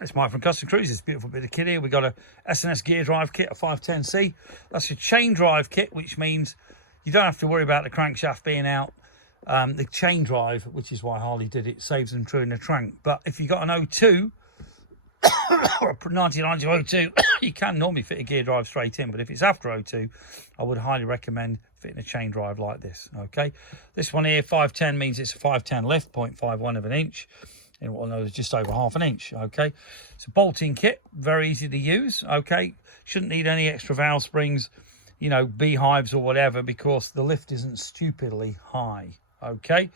It's Mike from Custom Cruises. Beautiful bit of kit here. We've got a S&S gear drive kit, a 510C. That's a chain drive kit, which means you don't have to worry about the crankshaft being out. The chain drive, which is why Harley did it, saves them true in the trunk. But if you've got an 02 or a 1990 02, you can normally fit a gear drive straight in. But if it's after 02, I would highly recommend fitting a chain drive like this. Okay, this one here, 510, means it's a 510 lift, 0.51 of an inch. And what I know is just over half an inch. Okay, it's a bolting kit, very easy to use. Okay, shouldn't need any extra valve springs, you know, beehives or whatever, because the lift isn't stupidly high. Okay,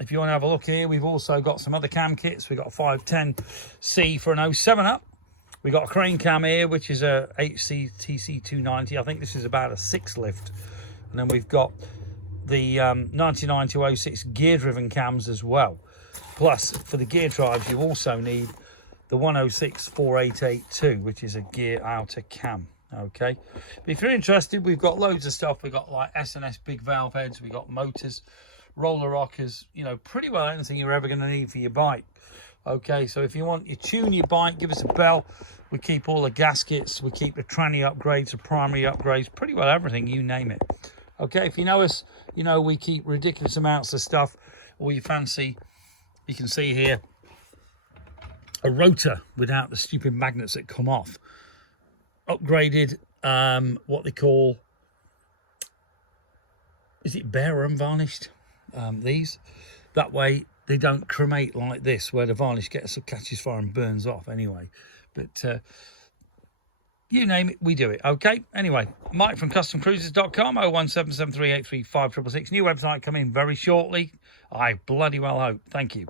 if you want to have a look here, we've also got some other cam kits. We've got a 510C for an 07 up. We've got a crane cam here, which is a HCTC 290. I think this is about a 6 lift. And then we've got the 99 to 06 gear driven cams as well. Plus, for the gear drives, you also need the 106 4882, which is a gear outer cam. Okay, but if you're interested, we've got loads of stuff. We've got like S&S big valve heads, we've got motors, roller rockers, you know, pretty well anything you're ever going to need for your bike. Okay, so if you want you tune your bike, give us a bell. We keep all the gaskets, we keep the tranny upgrades, the primary upgrades, pretty well everything, you name it. Okay, if you know us, you know we keep ridiculous amounts of stuff. Or you fancy, you can see here a rotor without the stupid magnets that come off. Upgraded, what they call, is it bare unvarnished? These, that way they don't cremate like this, where the varnish catches fire and burns off anyway. But you name it, we do it. Okay, anyway, Mike from customcruises.com, 01773835666. New website coming very shortly, I bloody well hope. Thank you.